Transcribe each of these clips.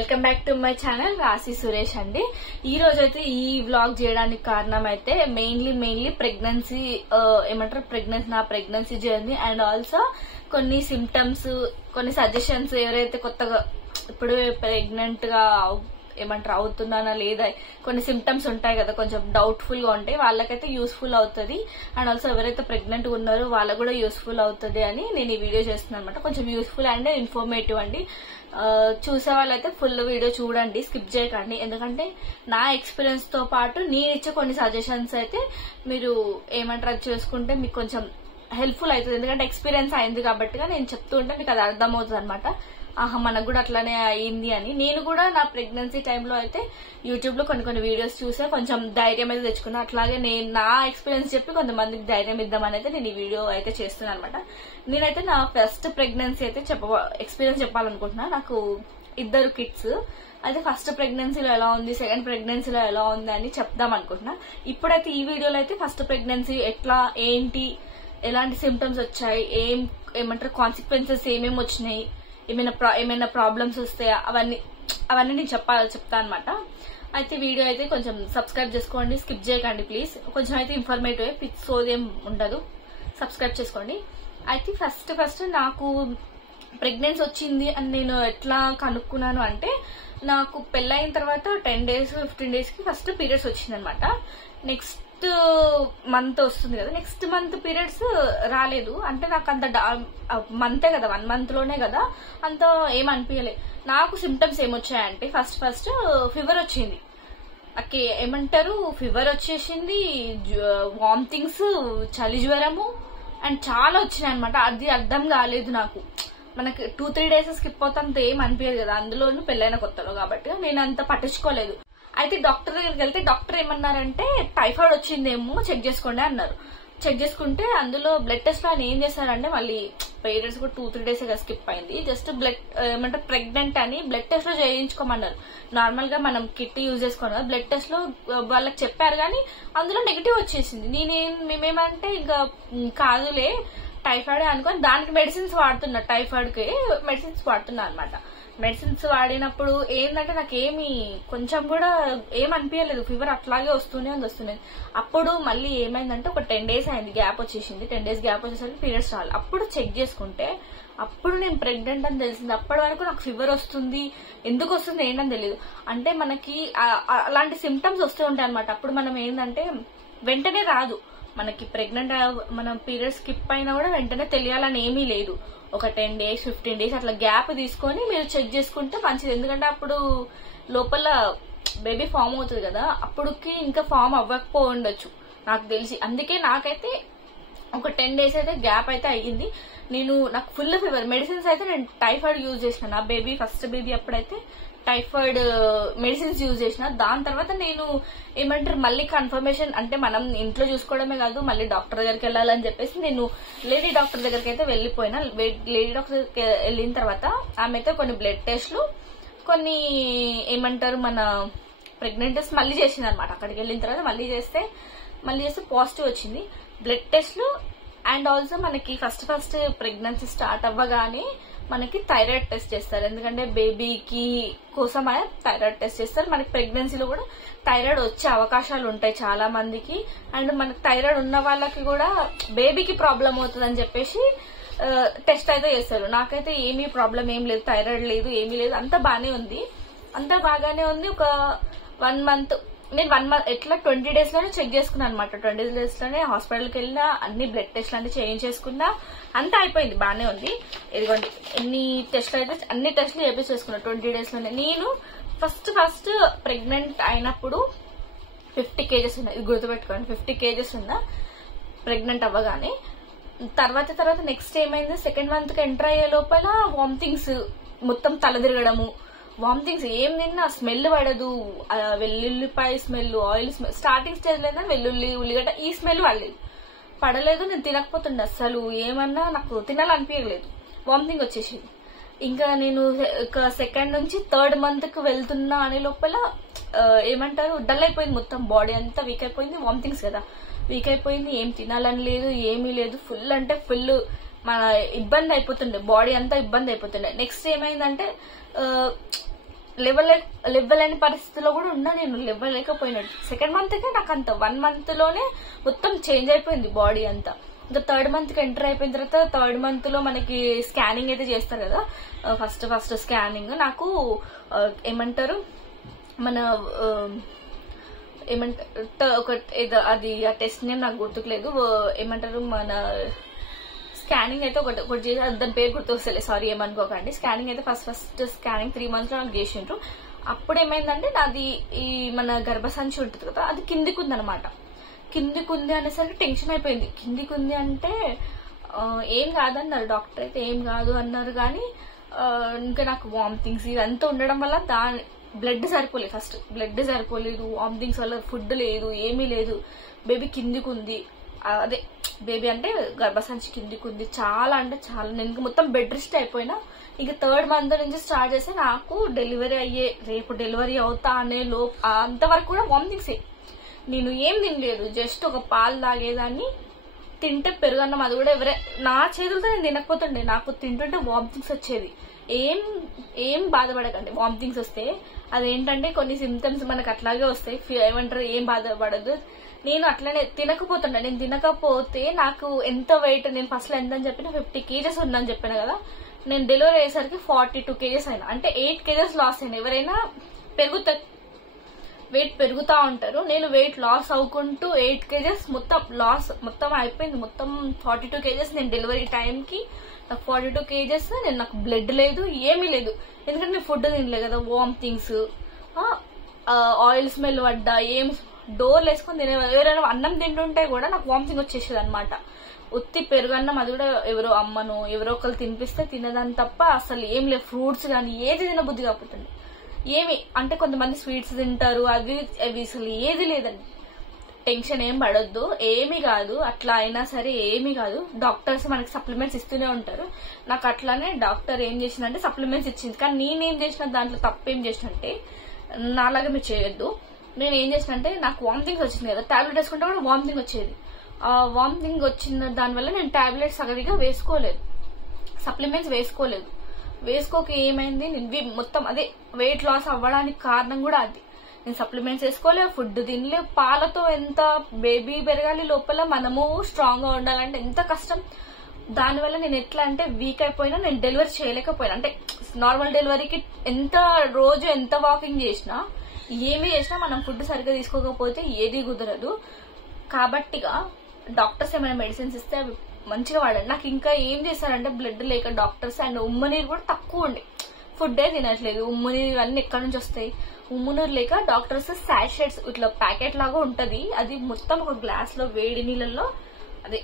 Welcome back to my channel రాశి సురేష్ అండి. ఈ రోజు అయితే ఈ వ్లాగ్ చేయడానికి కారణం అయితే మెయిన్లీ ప్రెగ్నెన్సీ నా ప్రెగ్నెన్సీ జర్నీ అండ్ ఆల్సో కొన్ని సిమ్టమ్స్, కొన్ని సజెషన్స్. ఎవరైతే కొత్తగా ఇప్పుడు ప్రెగ్నెంట్ గా అవుతున్నానా లేదా, కొన్ని సిమ్టమ్స్ ఉంటాయి కదా, కొంచెం డౌట్ఫుల్ గా ఉంటాయి, వాళ్ళకైతే యూస్ఫుల్ అవుతుంది. అండ్ ఆల్సో ఎవరైతే ప్రెగ్నెంట్ ఉన్నారో వాళ్ళకు కూడా యూస్ఫుల్ అవుతుంది అని నేను ఈ వీడియో చేస్తున్నాను అనమాట. కొంచెం యూస్ఫుల్ అండ్ ఇన్ఫర్మేటివ్ అండి. చూసే వాళ్ళైతే ఫుల్ వీడియో చూడండి, స్కిప్ చేయకండి. ఎందుకంటే నా ఎక్స్పీరియన్స్ తో పాటు నేను ఇచ్చే కొన్ని సజెషన్స్ అయితే మీరు చేసుకుంటే మీకు కొంచెం హెల్ప్ఫుల్ అవుతుంది. ఎందుకంటే ఎక్స్పీరియన్స్ అయింది కాబట్టి నేను చెప్తూ ఉంటే మీకు అది అర్థమవుతుంది అనమాట. ఆహా, మనకు కూడా అట్లానే అయింది అని. నేను కూడా నా ప్రెగ్నెన్సీ టైంలో అయితే యూట్యూబ్ లో కొన్ని వీడియోస్ చూసే కొంచెం ధైర్యం అయితే తెచ్చుకున్నా. అట్లాగే నేను నా ఎక్స్పీరియన్స్ చెప్పి కొంతమందికి ధైర్యం ఇద్దామని అయితే నేను ఈ వీడియో అయితే చేస్తున్నాను అనమాట. నేనైతే నా ఫస్ట్ ప్రెగ్నెన్సీ అయితే ఎక్స్పీరియన్స్ చెప్పాలనుకుంటున్నా. నాకు 2 కిడ్స్. అయితే ఫస్ట్ ప్రెగ్నెన్సీలో ఎలా ఉంది, సెకండ్ ప్రెగ్నెన్సీలో ఎలా ఉంది అని చెప్దాం అనుకుంటున్నా. ఇప్పుడైతే ఈ వీడియోలో అయితే ఫస్ట్ ప్రెగ్నెన్సీ ఎట్లా, ఏంటి, ఎలాంటి సిమ్టమ్స్ వచ్చాయి, కాన్సిక్వెన్సెస్ ఏమేమి వచ్చినాయి, ఏమైనా ప్రాబ్లమ్స్ వస్తాయా, అవన్నీ నేను చెప్తా అనమాట. అయితే వీడియో అయితే కొంచెం సబ్స్క్రైబ్ చేసుకోండి, స్కిప్ చేయకండి ప్లీజ్. కొంచెం అయితే ఇన్ఫర్మేటివ్, పిచ్ సోదేం ఉండదు, సబ్స్క్రైబ్ చేసుకోండి. అయితే ఫస్ట్ నాకు ప్రెగ్నెన్సీ వచ్చింది అని నేను ఎట్లా కనుక్కున్నాను అంటే, నాకు పెళ్ళైన తర్వాత 10 days 15 days కి ఫస్ట్ పీరియడ్స్ వచ్చింది అనమాట. నెక్స్ట్ మంత్ వస్తుంది కదా, నెక్స్ట్ మంత్ పీరియడ్స్ రాలేదు. అంటే నాకు అంత మంతే కదా, 1 month లోనే కదా, అంత ఏమనిపించలేదు. నాకు సిమ్టమ్స్ ఏమొచ్చాయంటే ఫస్ట్ ఫీవర్ వచ్చింది. ఫీవర్ వచ్చేసింది, వామిటింగ్స్, చలి జ్వరము అండ్ చాలా వచ్చినాయి అనమాట. అది అర్థం కాలేదు నాకు. మనకి 2-3 days స్కిప్ అవుతాంత ఏం అనిపించదు కదా, అందులోనూ పెళ్ళైన కొత్తలో కాబట్టి నేను అంత పట్టించుకోలేదు. అయితే డాక్టర్ దగ్గరికి వెళ్తే డాక్టర్ ఏమన్నారంటే టైఫాయిడ్ వచ్చిందేమో చెక్ చేసుకోండి అన్నారు. చెక్ చేసుకుంటే అందులో బ్లడ్ టెస్ట్ లో ఆయన ఏం చేశారంటే, మళ్ళీ పీరియడ్స్ కూడా 2-3 days స్కిప్ అయింది, జస్ట్ బ్లడ్ ప్రెగ్నెంట్ అని బ్లడ్ టెస్ట్ లో చేయించుకోమన్నారు. నార్మల్ గా మనం కిట్ యూజ్ చేసుకోవాలి కదా, బ్లడ్ టెస్ట్ లో వాళ్ళకి చెప్పారు కానీ అందులో నెగిటివ్ వచ్చేసింది. మేమేమంటే ఇంకా కాదులే టైఫాయిడ్ అనుకొని దానికి మెడిసిన్స్ వాడుతున్నా, టైఫాయిడ్ కి మెడిసిన్స్ వాడుతున్నా అనమాట. మెడిసిన్స్ వాడినప్పుడు ఏంటంటే నాకేమి కొంచెం కూడా ఏమనిపించలేదు, ఫీవర్ అట్లాగే వస్తూనే. అప్పుడు మళ్ళీ ఏమైందంటే ఒక 10 days అయింది, గ్యాప్ వచ్చేసింది. 10 days గ్యాప్ వచ్చేసరికి పీరియడ్స్ రావాలి. అప్పుడు చెక్ చేసుకుంటే అప్పుడు నేను ప్రెగ్నెంట్ అని తెలిసింది. అప్పటి వరకు నాకు ఫీవర్ వస్తుంది, ఎందుకు వస్తుంది ఏంటని తెలియదు. అంటే మనకి అలాంటి సిమ్టమ్స్ వస్తూ ఉంటాయి అనమాట. అప్పుడు మనం ఏంటంటే వెంటనే రాదు మనకి ప్రెగ్నెంట్, మనం పీరియడ్స్ స్కిప్ అయినా కూడా వెంటనే తెలియాలని ఏమీ లేదు. ఒక 10 days 15 days అట్లా గ్యాప్ తీసుకొని మీరు చెక్ చేసుకుంటే మంచిది. ఎందుకంటే అప్పుడు లోపల బేబీ ఫామ్ అవుతుంది కదా, అప్పుడుకి ఇంకా ఫామ్ అవ్వకపో ఉండొచ్చు నాకు తెలిసి. అందుకే నాకైతే ఒక 10 days అయితే గ్యాప్ అయితే అయ్యింది. నాకు ఫుల్ ఫీవర్. మెడిసిన్స్ అయితే నేను టైఫాయిడ్ యూజ్ చేసిన, నా ఫస్ట్ బేబీ అప్పుడైతే టైఫాయిడ్ మెడిసిన్స్ యూజ్ చేసిన. దాని తర్వాత నేను మళ్ళీ కన్ఫర్మేషన్, అంటే మనం ఇంట్లో చూసుకోవడమే కాదు, మళ్ళీ డాక్టర్ దగ్గరికి వెళ్ళాలని చెప్పేసి నేను లేడీ డాక్టర్ దగ్గరికి అయితే వెళ్ళిపోయినా. లేడీ డాక్టర్ వెళ్ళిన తర్వాత ఆమె అయితే కొన్ని బ్లడ్ టెస్ట్లు, కొన్ని మన ప్రెగ్నెంట్ టెస్ట్ మళ్ళీ చేసింది అనమాట. అక్కడికి వెళ్ళిన తర్వాత మళ్ళీ చేస్తే పాజిటివ్ వచ్చింది బ్లడ్ టెస్ట్లు. అండ్ ఆల్సో మనకి ఫస్ట్ ప్రెగ్నెన్సీ స్టార్ట్ అవ్వగానే మనకి థైరాయిడ్ టెస్ట్ చేస్తారు. ఎందుకంటే బేబీకి కోసం థైరాయిడ్ టెస్ట్ చేస్తారు. మనకి ప్రెగ్నెన్సీలో కూడా థైరాయిడ్ వచ్చే అవకాశాలు ఉంటాయి చాలా మందికి. అండ్ మనకి థైరాయిడ్ ఉన్న వాళ్ళకి కూడా బేబీకి ప్రాబ్లం అవుతుందని చెప్పేసి టెస్ట్ అయితే చేస్తారు. నాకైతే ఏమీ ప్రాబ్లం ఏం లేదు, థైరాయిడ్ లేదు, ఏమీ లేదు, అంతా బాగానే ఉంది. ఒక 1 month నేను 1 month ఎట్లా 20 days లోనే చెక్ చేసుకున్నాను అనమాట. 20 days లోనే హాస్పిటల్కి వెళ్ళినా, అన్ని బ్లడ్ టెస్ట్లు అన్ని చేయించేసుకున్నా, అంతా అయిపోయింది, బాగానే ఉంది. ఇదిగోండి ఎన్ని టెస్ట్లు అయితే అన్ని టెస్ట్లు చేయించేసుకున్నా 20 days లోనే. నేను ఫస్ట్ ప్రెగ్నెంట్ అయినప్పుడు 50 kgs ఉన్నా, ఇది గుర్తుపెట్టుకోండి, 50 kgs ఉన్నా ప్రెగ్నెంట్ అవ్వగానే. తర్వాత నెక్స్ట్ ఏమైంది, 2nd month కి ఎంటర్ అయ్యే లోపల వామిటింగ్స్, మొత్తం తల తిరగడము, వామిటింగ్స్, ఏం తిన్నా స్మెల్ పడదు, వెల్లుల్లిపాయ smell, oil smell. Starting stage లేదా వెల్లుల్లి, ఉల్లిగడ్డ ఈ స్మెల్ పడలేదు. నేను తినకపోతుండే అసలు, ఏమన్నా నాకు తినాలనిపించలేదు, వామిటింగ్ వచ్చేసింది. ఇంకా నేను 2nd నుంచి 3rd month కి వెళ్తున్నా అనే లోపల డల్ అయిపోయింది, మొత్తం బాడీ అంతా వీక్ అయిపోయింది. వామిటింగ్స్ కదా, వీక్ అయిపోయింది, ఏం తినాలని లేదు, ఏమీ లేదు. ఫుల్ అంటే ఫుల్ మన ఇబ్బంది అయిపోతుండే, బాడీ అంతా ఇబ్బంది అయిపోతుండే. నెక్స్ట్ ఏమైందంటే లేవలేని పరిస్థితిలో కూడా ఉన్నా, నేను లేవలేకపోయినట్టు. సెకండ్ మంత్ కే నాకు అంత 1 month లోనే మొత్తం చేంజ్ అయిపోయింది బాడీ అంతా. ఇంకా 3rd month కి ఎంటర్ అయిపోయిన తర్వాత 3rd month లో మనకి స్కానింగ్ అయితే చేస్తారు కదా. ఫస్ట్ స్కానింగ్ నాకు ఏమంటారు మన ఒక అది ఆ టెస్ట్ నేమ్ నాకు గుర్తుకులేదు, ఏమంటారు మన స్కానింగ్ అయితే ఒకటి చేసి దాని పేరు గుర్తొస్తలే, సారీ ఏమనుకోకండి. స్కానింగ్ అయితే ఫస్ట్ స్కానింగ్ 3 months లో నాకు చేసిండ్రు. అప్పుడు ఏమైందంటే నాది ఈ మన గర్భసంచి ఉంటుంది కదా, అది కిందికి ఉందనమాట. కిందికి ఉంది అనేసరికి టెన్షన్ అయిపోయింది. కిందికి ఉంది అంటే ఏం కాదన్నారు డాక్టర్, అయితే ఏం కాదు అన్నారు. కానీ ఇంకా నాకు వామిటింగ్స్ ఇదంతా ఉండడం వల్ల బ్లడ్ సరిపోలేదు. ఫస్ట్ బ్లడ్ సరిపోలేదు, వామిటింగ్స్ వల్ల ఫుడ్ లేదు, ఏమీ లేదు. బేబీ కిందికి ఉంది, అదే బేబీ అంటే గర్భసంచి కిందికి ఉంది. చాలా అంటే చాలా, నేను మొత్తం బెడ్ రెస్ట్ అయిపోయినా. ఇక 3rd month నుంచి స్టార్ట్ చేస్తే నాకు డెలివరీ అయ్యే, రేపు డెలివరీ అవుతా అనే అంతవరకు కూడా వామిటింగ్సే. నేను ఏం తినలేదు, జస్ట్ ఒక పాలు తాగేదాన్ని. తింటే పెరుగన్నం, అది కూడా నా చేతులతో నేను తినకపోతుండే, నాకు తింటుంటే వామిటింగ్స్ వచ్చేది. ఏం బాధపడకండి వామిటింగ్స్ వస్తే. అదేంటంటే కొన్ని సిమ్టమ్స్ మనకు అట్లాగే వస్తాయి, ఏమంటారు ఏం బాధపడదు. నేను అట్లనే తినకపోతుండే. నేను తినకపోతే నాకు ఎంత వెయిట్, నేను ఫస్ట్ లో ఎంత అని చెప్పిన 50 kgs ఉందని చెప్పాను కదా. నేను డెలివరీ అయ్యేసరికి 42 kgs అయినా, అంటే 8 kgs లాస్ అయినా. ఎవరైనా వెయిట్ పెరుగుతా ఉంటారు, నేను వెయిట్ లాస్ అవ్వకుంటూ 8 kgs మొత్తం అయిపోయింది. మొత్తం 42 kgs నేను డెలివరీ టైంకి. నాకు 42 kgs, నాకు బ్లడ్ లేదు, ఏమీ లేదు. ఎందుకంటే నేను ఫుడ్ తినలే కదా. వామిటింగ్స్, ఆయిల్ స్మెల్ పడ్డా, ఏం డోర్లు వేసుకొని తినే, ఎవరైనా అన్నం తింటుంటే కూడా నాకు వామిటింగ్ వచ్చేసేది అనమాట. ఉత్తి పెరుగన్నం, అది కూడా ఎవరో అమ్మను ఎవరో ఒకరు తినిపిస్తే తినదాని తప్ప అసలు ఏం లేదు. ఫ్రూట్స్ కానీ ఏది తినబుద్ధి కాకపోతుంది. ఏమి అంటే కొంతమంది స్వీట్స్ తింటారు, అవి అసలు ఏది లేదండి. టెన్షన్ ఏం పడొద్దు, ఏమీ కాదు. అట్లా అయినా సరే ఏమీ కాదు. డాక్టర్స్ మనకి సప్లిమెంట్స్ ఇస్తూనే ఉంటారు. నాకు అట్లానే డాక్టర్ ఏం చేసిందంటే సప్లిమెంట్స్ ఇచ్చింది. కానీ నేనేం చేసిన దాంట్లో తప్పేం చేసినంటే, నాలాగా మీరు చేయొద్దు. నేను ఏం చేసినంటే, నాకు వామిటింగ్స్ వచ్చింది కదా, టాబ్లెట్ వేసుకుంటే కూడా వామిటింగ్ వచ్చేది. ఆ వామిటింగ్ వచ్చిన దానివల్ల నేను టాబ్లెట్స్ సగదిగా వేసుకోలేదు, సప్లిమెంట్స్ వేసుకోలేదు. వేసుకోక ఏమైంది, నేను మొత్తం అదే వెయిట్ లాస్ అవ్వడానికి కారణం కూడా అది. నేను సప్లిమెంట్స్ వేసుకోలేదు, ఫుడ్ తినలే. పాలతో ఎంత బేబీ పెరగాలి లోపల, మనము స్ట్రాంగ్ గా ఉండాలంటే ఎంత కష్టం. దానివల్ల నేను ఎట్లా అంటే వీక్ అయిపోయినా, నేను డెలివరీ చేయలేకపోయినా. అంటే నార్మల్ డెలివరీకి రోజు ఎంత వాకింగ్ చేసినా, ఏమి చేసినా మనం ఫుడ్ సరిగ్గా తీసుకోకపోతే ఏది కుదరదు. కాబట్టిగా డాక్టర్స్ ఏమైనా మెడిసిన్స్ ఇస్తే అవి మంచిగా వాడండి. నాకు ఇంకా ఏం చేశారంటే, బ్లడ్ లేక డాక్టర్స్ అండ్ ఉమ్మనీరు కూడా తక్కువ ఉండే, ఫుడ్ తినట్లేదు. ఉమ్మనీరు ఇవన్నీ ఎక్కడి నుంచి వస్తాయి? ఉమ్మనీరు లేక డాక్టర్స్ సాషెట్స్ ఇట్లా ప్యాకెట్ లాగా ఉంటది, అది మొత్తం ఒక గ్లాస్ లో వేడి నీళ్ళల్లో, అదే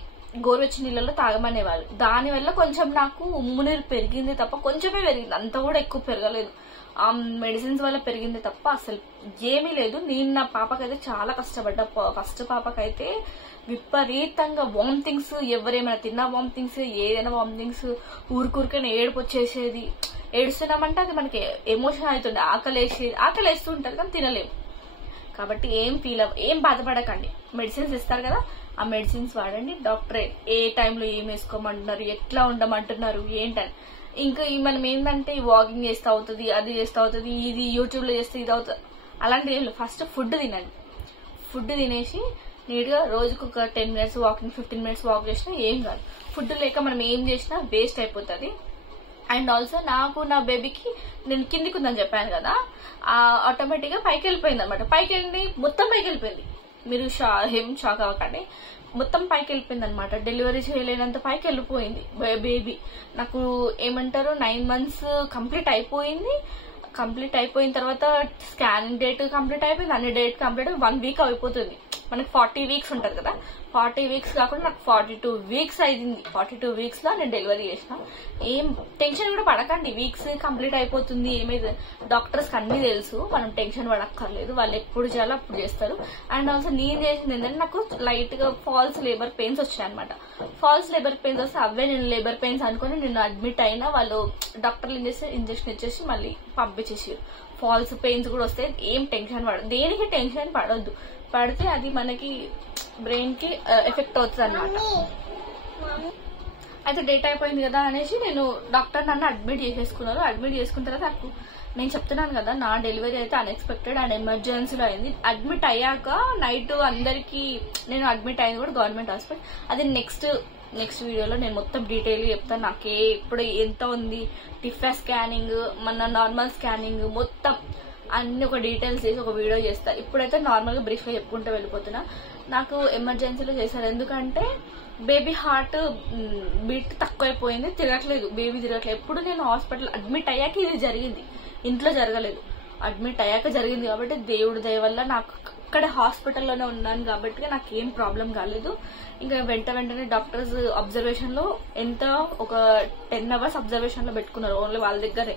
గోరువెచ్చి నీళ్ళల్లో తాగమనేవాళ్ళు. దానివల్ల కొంచెం నాకు ఉమ్మనీరు పెరిగింది తప్ప, కొంచెమే పెరిగింది, అంత కూడా ఎక్కువ పెరగలేదు. ఆ మెడిసిన్స్ వల్ల పెరిగింది తప్ప అసలు ఏమీ లేదు. నేను నా పాపకైతే చాలా కష్టపడ్డా. ఫస్ట్ పాపకైతే విపరీతంగా వామిటింగ్స్, ఎవరేమైనా తిన్నా వామిటింగ్స్, ఏదైనా వామిటింగ్స్, ఊరికూరికైనా ఏడుపు వచ్చేసేది. ఏడుస్తున్నామంటే అది మనకి ఎమోషన్ అవుతుంది, ఆకలేస్తూ ఉంటుంది కానీ తినలేము. కాబట్టి ఏం బాధపడకండి. మెడిసిన్స్ ఇస్తారు కదా, ఆ మెడిసిన్స్ వాడండి. డాక్టర్ ఏ టైంలో ఏం వేసుకోమంటున్నారు, ఎట్లా ఉండమంటున్నారు ఏంటని. ఇంకా మనం ఏంటంటే వాకింగ్ చేస్తే అవుతుంది, అది చేస్తే అవుతుంది, ఇది యూట్యూబ్ లో చేస్తే ఇది అవుతుంది, అలాంటివి ఏం లేదు. ఫస్ట్ ఫుడ్ తినండి. ఫుడ్ తినేసి నీట్ గా రోజుకు ఒక 10 minutes వాకింగ్, 15 minutes వాక్ చేసినా ఏం కాదు. ఫుడ్ లేక మనం ఏం చేసినా వేస్ట్ అయిపోతుంది. అండ్ ఆల్సో నాకు నా బేబీకి నేను కిందికి ఉందని చెప్పాను కదా, ఆటోమేటిక్ గా పైకి వెళ్ళిపోయింది అనమాట. మొత్తం పైకి వెళ్ళిపోయింది. మీరు ఏం షాక్ అవ్వకండి, మొత్తం పైకి వెళ్ళిపోయింది అనమాట. డెలివరీ చేయలేనంత పైకి వెళ్ళిపోయింది బేబీ. నాకు ఏమంటారు 9 months కంప్లీట్ అయిపోయింది. కంప్లీట్ అయిపోయిన తర్వాత స్కానింగ్ డేట్ కంప్లీట్ అయిపోయింది, అన్ని డేట్ కంప్లీట్ 1 week అయిపోతుంది. మనకి 40 weeks ఉంటది కదా, 40 weeks కాకుండా నాకు 42 weeks అయింది. 42 weeks లో నేను డెలివరీ చేసిన. ఏం టెన్షన్ కూడా పడకండి, వీక్స్ కంప్లీట్ అయిపోతుంది ఏమైతే, డాక్టర్స్ కి అన్ని తెలుసు, మనం టెన్షన్ పడక్కర్లేదు. వాళ్ళు ఎప్పుడు చేయాలో అప్పుడు చేస్తారు. అండ్ ఆల్సో నేను చేసింది ఏంటంటే, నాకు లైట్ గా ఫాల్స్ లేబర్ పెయిన్స్ వచ్చాయి అనమాట. ఫాల్స్ లేబర్ పెయిన్స్ వస్తే అవే నేను లేబర్ పెయిన్స్ అనుకుని నేను అడ్మిట్ అయినా. వాళ్ళు డాక్టర్లు ఏం చేస్తే ఇంజక్షన్ ఇచ్చేసి మళ్ళీ పంపించేసి. ఫాల్స్ పెయిన్స్ కూడా వస్తే ఏం టెన్షన్ పడదు, దేనికి టెన్షన్ పడొద్దు. పడితే అది మనకి బ్రెయిన్ కి ఎఫెక్ట్ అవుతుంది అనమాట. అయితే డేట్ అయిపోయింది కదా అనేసి నేను డాక్టర్ నన్ను అడ్మిట్ చేసేసుకున్నారు. అడ్మిట్ చేసుకున్న తర్వాత నాకు నేను చెప్తున్నాను కదా, నా డెలివరీ అయితే అన్ఎక్స్పెక్టెడ్ అండ్ ఎమర్జెన్సీలో అయింది. అడ్మిట్ అయ్యాక నైట్ అందరికి నేను అడ్మిట్ అయింది కూడా గవర్నమెంట్ హాస్పిటల్. అది నెక్స్ట్ వీడియోలో నేను మొత్తం డీటెయిల్ చెప్తాను. నాకే ఇప్పుడు ఎంత ఉంది, టిఫా స్కానింగ్, మన నార్మల్ స్కానింగ్ మొత్తం అన్ని ఒక డీటెయిల్స్ చేసి ఒక వీడియో చేస్తా. ఇప్పుడైతే నార్మల్ గా బ్రీఫ్ గా చెప్పుకుంటూ వెళ్ళిపోతున్నా. నాకు ఎమర్జెన్సీలో చేశారు, ఎందుకంటే బేబీ హార్ట్ బీట్ తక్కువైపోయింది, తిరగట్లేదు, బేబీ తిరగట్లేదు. ఎప్పుడు నేను హాస్పిటల్ అడ్మిట్ అయ్యాక ఇది జరిగింది, ఇంట్లో జరగలేదు. అడ్మిట్ అయ్యాక జరిగింది కాబట్టి దేవుడి దయ వల్ల నాకు అక్కడ హాస్పిటల్లోనే ఉన్నాను కాబట్టి నాకు ఏం ప్రాబ్లం కాలేదు. ఇంకా వెంటనే డాక్టర్స్ అబ్జర్వేషన్ లో ఎంత ఒక 10 hours అబ్జర్వేషన్ లో పెట్టుకున్నారు ఓన్లీ వాళ్ళ దగ్గరే.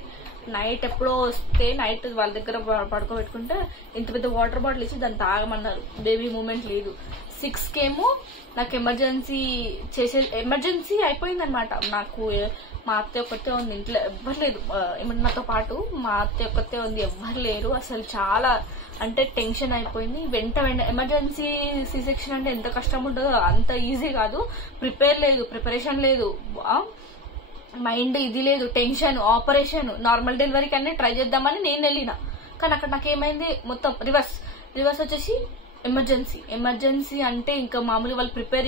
నైట్ ఎప్పుడో వస్తే నైట్ వాళ్ళ దగ్గర పడుకోబెట్టుకుంటే ఇంత పెద్ద వాటర్ బాటిల్ ఇచ్చి దాన్ని తాగమన్నారు. బేబీ మూమెంట్ లేదు. 6కేమో నాకు ఎమర్జెన్సీ అయిపోయిందనమాట. నాకు మా అత్తయ్య ఒక్కతే ఉంది, ఇంట్లో ఎవ్వరు లేదు. నాతో పాటు మా అత్తయ్య ఒక్కతే ఉంది, ఎవ్వరు లేరు. అసలు చాలా అంటే టెన్షన్ అయిపోయింది. ఎమర్జెన్సీ సి సెక్షన్ అంటే ఎంత కష్టం ఉంటుందో అంత ఈజీ కాదు. ప్రిపరేషన్ లేదు, మైండ్ ఇది లేదు, టెన్షన్, ఆపరేషన్. నార్మల్ డెలివరీకి అన్ని ట్రై చేద్దామని నేను వెళ్ళిన, కానీ అక్కడ నాకేమైంది మొత్తం రివర్స్ వచ్చేసి ఎమర్జెన్సీ అంటే ఇంకా మామూలుగా వాళ్ళు ప్రిపేర్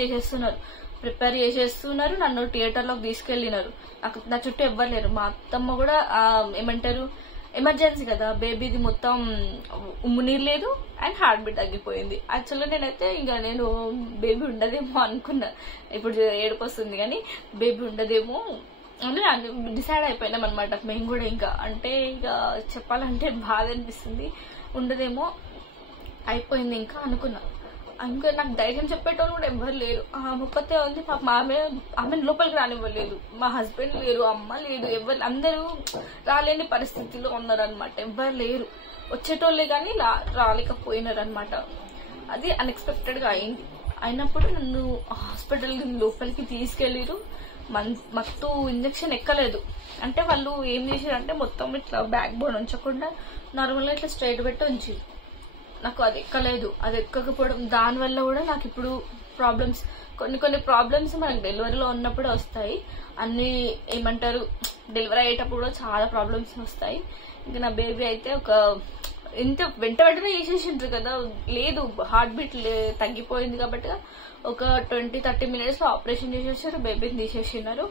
చేసేస్తున్నారు. నన్ను థియేటర్ లోకి తీసుకెళ్లినారు. నా చుట్టూ ఎవ్వరు లేరు. మా అత్తమ్మ కూడా ఏమంటారు, ఎమర్జెన్సీ కదా, బేబీది మొత్తం ఉమ్మునీరు లేదు అండ్ హార్ట్ బీట్ తగ్గిపోయింది. యాక్చువల్గా నేనైతే ఇంకా నేను బేబీ ఉండదేమో అనుకున్నా. ఇప్పుడు ఏడుపు వస్తుంది కానీ బేబీ ఉండదేమో అని డిసైడ్ అయిపోయినాం అనమాట మేము కూడా. ఇంకా అంటే ఇక చెప్పాలంటే బాధ అనిపిస్తుంది, ఉండదేమో అయిపోయింది ఇంకా అనుకున్నా. ఇంకా నాకు ధైర్యం చెప్పేటోళ్ళు కూడా ఎవ్వరు లేరు. ఒక్కతే ఉంది, ఆమె లోపలికి రానివ్వలేదు. మా హస్బెండ్ లేరు, అమ్మ లేదు, ఎవరు, అందరూ రాలేని పరిస్థితిలో ఉన్నారనమాట. ఎవ్వరు లేరు, వచ్చేటోళ్ళే కానీ రాలేకపోయినారు అనమాట. అది అన్ఎక్స్పెక్టెడ్ గా అయింది. అయినప్పుడు నన్ను హాస్పిటల్ లోపలికి తీసుకెళ్లిరు. మత్తు ఇంజక్షన్ ఎక్కలేదు. అంటే వాళ్ళు ఏం చేశారంటే మొత్తం ఇట్లా బ్యాక్ బోన్ ఉంచకుండా నార్మల్గా ఇట్లా స్ట్రైట్ పెట్టి ఉంచి, నాకు అది ఎక్కలేదు. అది ఎక్కకపోవడం దానివల్ల కూడా నాకు ఇప్పుడు ప్రాబ్లమ్స్, కొన్ని ప్రాబ్లమ్స్ మనకు డెలివరీలో ఉన్నప్పుడే వస్తాయి. అన్ని ఏమంటారు, డెలివరీ అయ్యేటప్పుడు కూడా చాలా ప్రాబ్లమ్స్ వస్తాయి. ఇంకా నా బేబీ అయితే వెంటనే చేసేసిండ్రు కదా, లేదు హార్ట్ బీట్ తగ్గిపోయింది కాబట్టి ఒక 20-30 minutes లో ఆపరేషన్ చేసేసారు, బేబీని తీసేసినారు.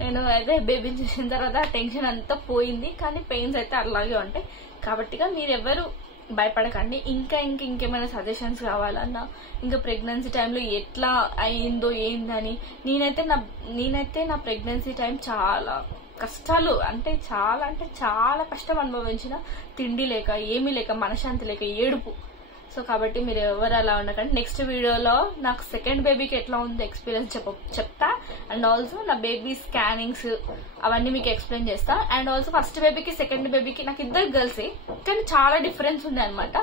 నేను అయితే బేబీని చేసిన తర్వాత టెన్షన్ అంతా పోయింది, కానీ పెయిన్స్ అయితే అలాగే ఉంటాయి. కాబట్టి మీరు ఎవరు భయపడకండి. ఇంకేమైనా సజెషన్స్ కావాలన్నా, ఇంకా ప్రెగ్నెన్సీ టైంలో ఎట్లా అయిందో ఏందని, నేనైతే నా ప్రెగ్నెన్సీ టైం చాలా కష్టాలు అంటే చాలా కష్టం అనుభవించిన. తిండి లేక, ఏమీ లేక, మనశ్శాంతి లేక, ఏడుపు. సో కాబట్టి మీరు ఎవరు అలా ఉండకండి. నెక్స్ట్ వీడియోలో నాకు సెకండ్ బేబీకి ఎట్లా ఉందో ఎక్స్పీరియన్స్ చెప్తా. అండ్ ఆల్సో నా బేబీ స్కానింగ్స్ అవన్నీ మీకు ఎక్స్ప్లెయిన్ చేస్తా. అండ్ ఆల్సో ఫస్ట్ బేబీకి సెకండ్ బేబీకి నాకు ఇద్దరు గర్ల్సే, కానీ చాలా డిఫరెన్స్ ఉంది అనమాట.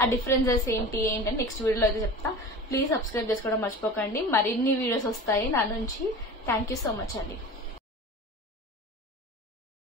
ఆ డిఫరెన్సెస్ ఏంటని నెక్స్ట్ వీడియోలో అయితే చెప్తా. ప్లీజ్ సబ్స్క్రైబ్ చేసుకోవడం మర్చిపోకండి. మరిన్ని వీడియోస్ వస్తాయి నా నుంచి. థ్యాంక్ యూ సో మచ్ అండి.